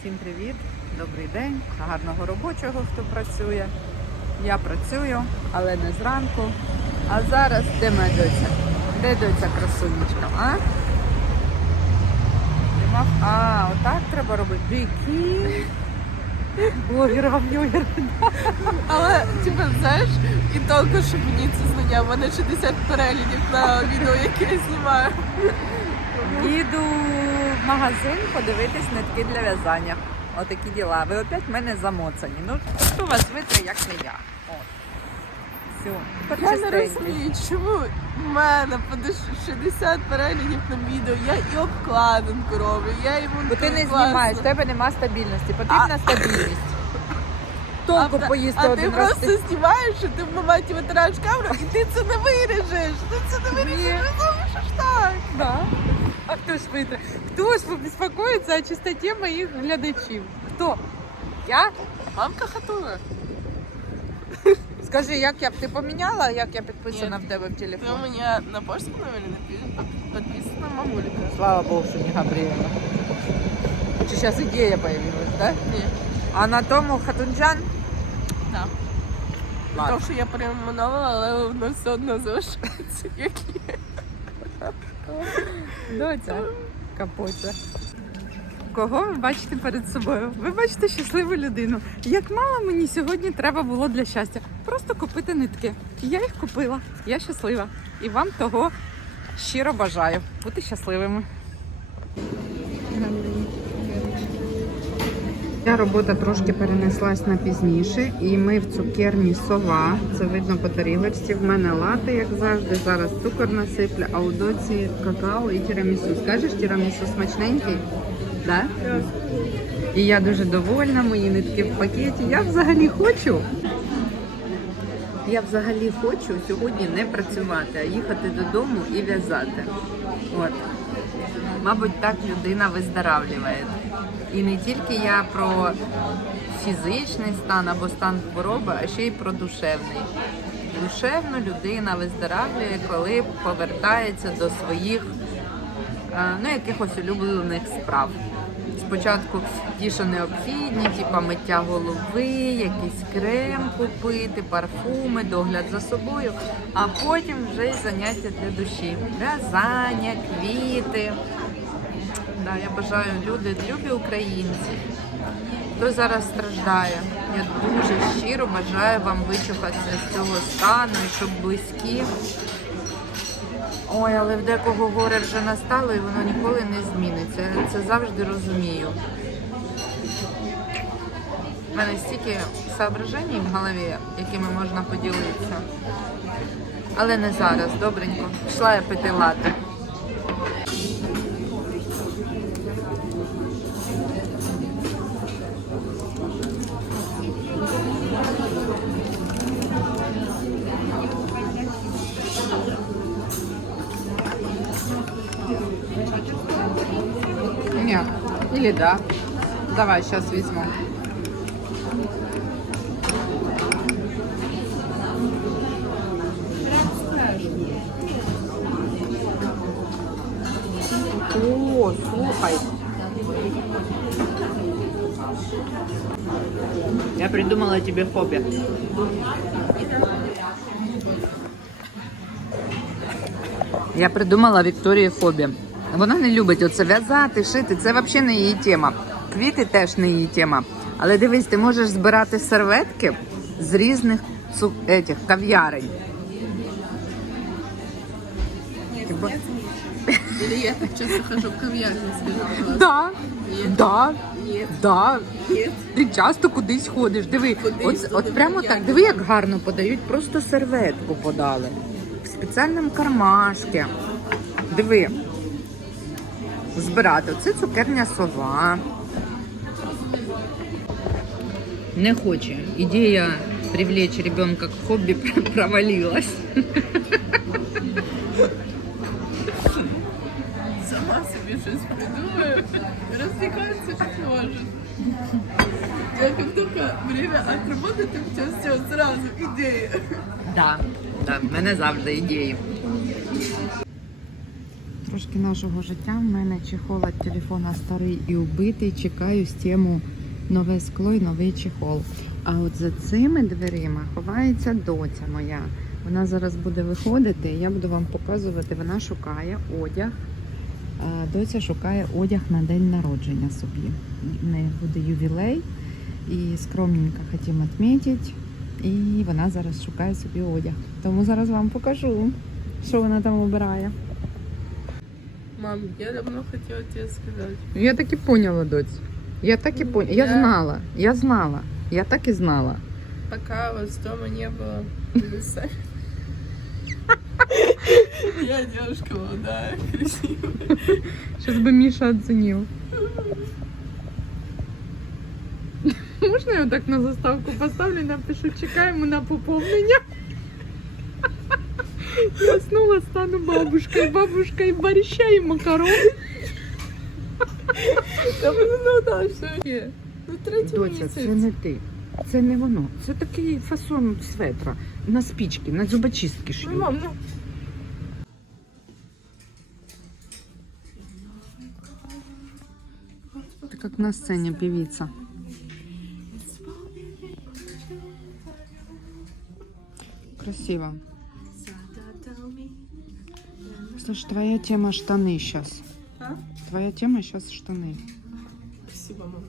Всім привіт, добрий день, гарного робочого, хто працює. Я працюю, але не зранку. А зараз де моя доця? Де доця красунечка, а? Нема? А, отак треба робити. Прикинь. Блогера, блогера. Але, типу, знаєш, і тільки, що мені це знання, в мене 60 переглядів на відео, яке я знімаю. Їду в магазин подивитись нитки для в'язання. Отакі діла. Ви опять в мене замоцані. Ну, хто вас витре, як не я. От. Все. Я не розумію, чому в мене по 60 переглядів на відео, я і обкладинку роблю, я і Бо ти не знімаєш, в тебе нема стабільності. Потрібна стабільність. Толку поїсти а ти раз. просто знімаєш, і ти в моменті витираєш камеру, і ти це не виріжеш. Ти це не виріжеш, ну що ж так? Да. А хто ж витре? Хто ж побеспокоїться о чистоті моїх глядачів? Хто? Я? Мамка хатує. Скажи, як я ти поміняла, як я підписана Ні. в тебе в Ты телефон? у меня на почту номере напи- подписана мамулька. Слава Богу, що не Габріела. Чи зараз ідея появилась, так? Ні, А на тому Хатунджан? так. Ладно. Тому що я перейменувала, але воно все одно залишається, як є. Доця капоця. Кого ви бачите перед собою? Ви бачите щасливу людину. Як мало мені сьогодні треба було для щастя. Просто купити нитки. Я їх купила. Я щаслива. І вам того щиро бажаю бути щасливими. Ця робота трошки перенеслась на пізніше, і ми в цукерні сова. Це видно по тарілочці. В мене лати, як завжди. Зараз цукор насиплю, а у доці какао і тірамісу. Скажеш, тірамісу смачненький? Да? І я дуже довольна, мої нитки в пакеті. Я взагалі хочу. Я взагалі хочу сьогодні не працювати, а їхати додому і в'язати. От. Мабуть, так людина виздоравлює. І не тільки я про фізичний стан або стан хвороби, а ще й про душевний. Душевно людина виздоравлює, коли повертається до своїх е, ну, якихось улюблених справ. Спочатку ті, що необхідні, типа миття голови, якийсь крем купити, парфуми, догляд за собою, а потім вже й заняття для душі. В'язання, квіти. Да, я бажаю люди, любі українці. Хто зараз страждає, я дуже щиро бажаю вам вичухатися з цього стану, щоб близькі. Ой, але в декого горе вже настало і воно ніколи не зміниться. Я це завжди розумію. У мене стільки соображень в голові, якими можна поділитися. Але не зараз, добренько. Пішла я пити лати. Нет. Или да. Давай, сейчас возьму. О, слухай. Я придумала тебе хобби. Я придумала Вікторії хобі. Вона не любить оце в'язати, шити. Це взагалі не її тема. Квіти теж не її тема. Але дивись, ти можеш збирати серветки з різних цу... етих, кав'ярень. Или я так часто хожу в кав'ярню, скажу. Да, да, да. ні. Ти часто кудись ходиш. Диви, Кудись от, туди прямо так, диви, як гарно подають, просто серветку подали. В спеціальному кармашці. Диви. Збирати. Це цукерня сова. Не хоче. Ідея привлечь ребенка к хобби провалилась. Сама собі щось придумаю, развлекаться как может. Я как только время отработать, у тебя все сразу идея. Да, да, в мене завжди ідеї. Трошки нашого життя. В мене чехол від телефона старий і убитий. Чекаю з тему нове скло і новий чехол. А от за цими дверима ховається доця моя. Вона зараз буде виходити, і я буду вам показувати. Вона шукає одяг. Доця шукає одяг на день народження собі. В неї буде ювілей і скромненько хотімо відмітити. І вона зараз шукає собі одяг. Тому зараз вам покажу, що вона там обирає. Мам, я давно хотела тебе сказать. Я так і поняла, доць. Я так і поняла. Я Я- знала. Я знала. Я так і знала. Пока вас дома не было, вы сами. Я девушка молодая, красивая. Щось би Міша оцінив. Можна я так на заставку поставлю і напишу, чекаємо на поповнення. Я снова стану бабушкой, бабушкой борща и макарон. Да ну надо, что Ну третій Доця, це місяць. не ти. Це не воно. Це такий фасон светра. На спічки, на зубочистки Ну, шью. мам, ну. Ты как на сцене певица. Красиво. Слушай, твоя тема штаны сейчас. А? Твоя тема сейчас штани. Спасибо, мам.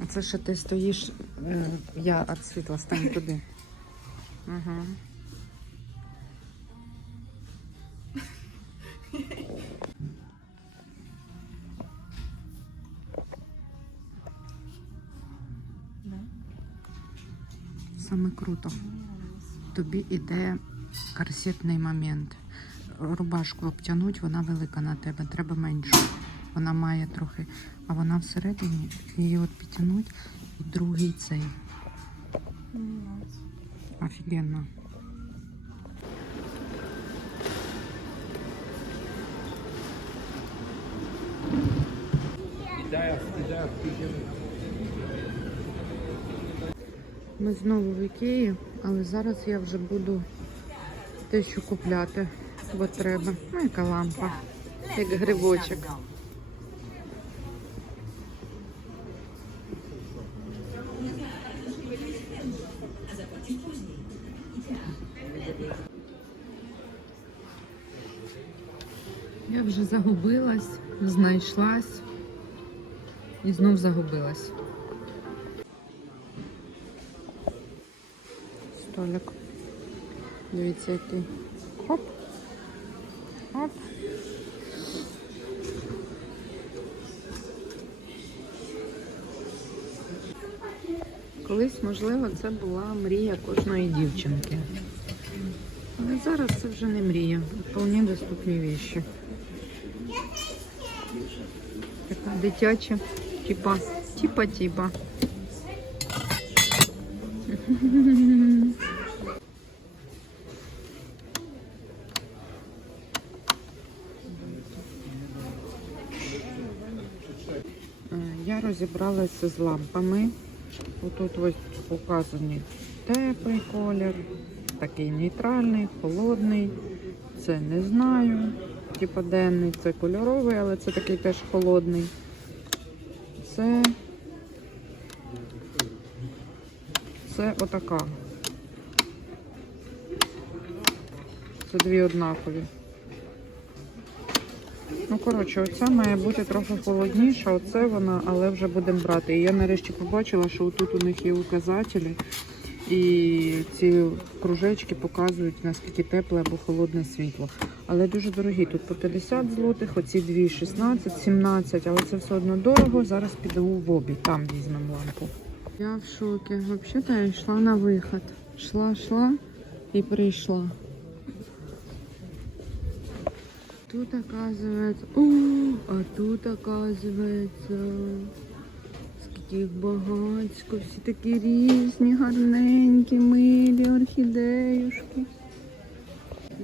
А це ще ти стоїш, е, я від світла стань туди. Ага. Саме круто. Тобі іде корсетний момент. Рубашку обтянуть, вона велика на тебе, треба меншу. Вона має трохи, а вона всередині її от підтягнуть і другий цей. Офігенно. Ми знову в Ікеї, але зараз я вже буду те, що купляти, бо треба. Ну, яка лампа, як грибочок. Я вже загубилась, знайшлась і знов загубилась. Столик. Дивіться, який. Хоп. Хоп. Колись, можливо, це була мрія кожної дівчинки. Але зараз це вже не мрія. Вполне доступні віші. Така дитяча, типа, типа, типа. Е, Я розібралася з лампами. Отут ось показані теплий колір, такий нейтральний, холодний. Це не знаю. Типа денний, це кольоровий, але це такий теж холодний. Це. Це отака. Це дві однакові. Ну, коротше, оця має бути трохи холодніша, оце вона, але вже будемо брати. І я нарешті побачила, що тут у них є указателі, і ці кружечки показують, наскільки тепле або холодне світло. Але дуже дорогі. Тут по 50 злотих, оці дві 16, 17, але це все одно дорого. Зараз піду в обі, там візьмемо лампу. Я в шокі. Взагалі-то я йшла на виход. Шла, шла і прийшла. Тут оказывается... О, а тут оказывается... Скільки багатько, всі такі різні, гарненькі, милі орхідеюшки.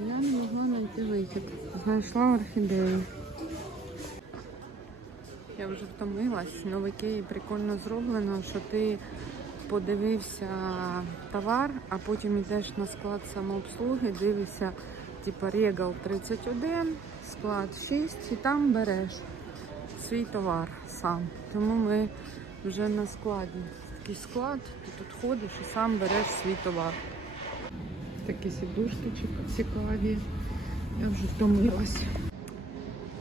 Я не могла знайти вихід. Знайшла орхідею. Я вже втомилась. Ікеї прикольно зроблено, що ти подивився товар, а потім йдеш на склад самообслуги, дивишся типу Regal 31, склад 6, і там береш свій товар сам. Тому ми вже на складі. Такий склад, ти тут ходиш і сам береш свій товар. Такі сідушки цікаві. Я вже втомилась.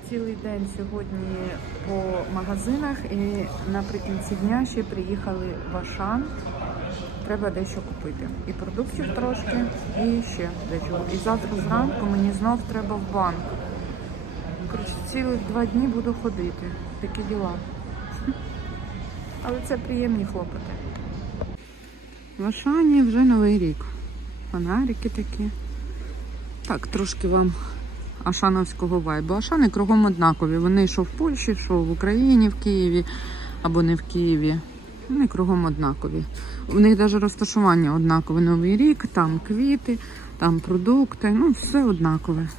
Цілий день сьогодні по магазинах і наприкінці дня ще приїхали в Ашан. Треба дещо купити. І продуктів трошки, і ще дещо. І завтра зранку мені знов треба в банк. Коротше, цілих два дні буду ходити. Такі діла. Але це приємні хлопоти. В Ашані вже новий рік. Фонарики такі. Так, трошки вам ашановського вайбу. Ашани кругом однакові. Вони що в Польщі, що в Україні, в Києві або не в Києві. Вони кругом однакові. У них навіть розташування однакове. Новий рік, там квіти, там продукти. Ну, все однакове.